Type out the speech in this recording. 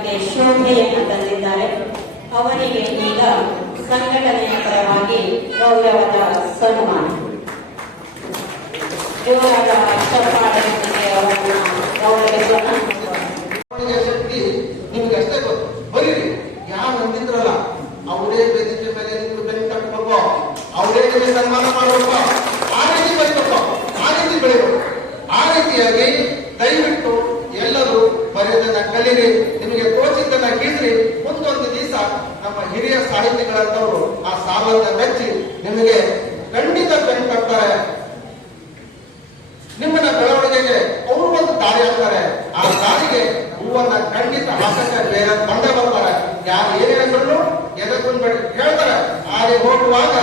ಸಮಾಜಕ್ಕೆ ಶೋಭೆಯನ್ನು ತಂದಿದ್ದಾರೆ. ಅವರಿಗೆ ಈಗ ಸಂಘಟನೆಯ ಪರವಾಗಿ ಗೌರವದ ಸನ್ಮಾನ. ಜೋರಾದ ಚಪ್ಪಾಳೆಯೊಂದಿಗೆ ಅವರನ್ನು ಗೌರವಿಸೋಣ. ಶಕ್ತಿ ನಿಮ್ಗೆ ಅಷ್ಟೇ ಗೊತ್ತು. ಬರೀರಿ, ಯಾರು ಅಂತಿದ್ರಲ್ಲ ಅವರೇ ವೇದಿಕೆ ಮೇಲೆ ನಿಂತು ಬೆನ್ನು ಕಟ್ಟಬೇಕು, ಅವರೇ ನಿಮಗೆ ಸನ್ಮಾನ ಮಾಡಬೇಕು, ಆ ರೀತಿ ಬರೀಬೇಕು, ಆ ರೀತಿ ಬೆಳಿಬೇಕು. ಆ ರೀತಿಯಾಗಿ ದಯವಿಟ್ಟು ಎಲ್ಲರೂ ಬರೆಯೋದನ್ನ ಕಲೀರಿ, ನಿಮಗೆ ತೋಚಿದ್ದನ್ನ ಗೀಸ್ರಿ. ಮುಂದೊಂದು ದಿವಸ ನಮ್ಮ ಹಿರಿಯ ಸಾಹಿತಿಗಳಂತವರು ಆ ಸಾಲನ್ನ ಮೆಚ್ಚಿ ನಿಮಗೆ ಖಂಡಿತ ಬೆನ್ನು ಕಟ್ತಾರೆ. ನಿಮ್ಮನ್ನ ಬೆಳವಣಿಗೆಗೆ ಅವರು ಒಂದು ದಾರಿ ಹಾಕ್ತಾರೆ. ಆ ದಾರಿಗೆ ಹೂವನ್ನ ಖಂಡಿತ ಹಾಕಕ್ಕೆ ಬೇರೆ ಬಂದೇ ಬರ್ತಾರೆ. ಯಾರು ಏನೇ ಅಂದ್ರೂ ಎದೆಕೊಂಡು ಹೇಳ್ತಾರೆ. ಹಾಗೆ ಹೋಗುವಾಗ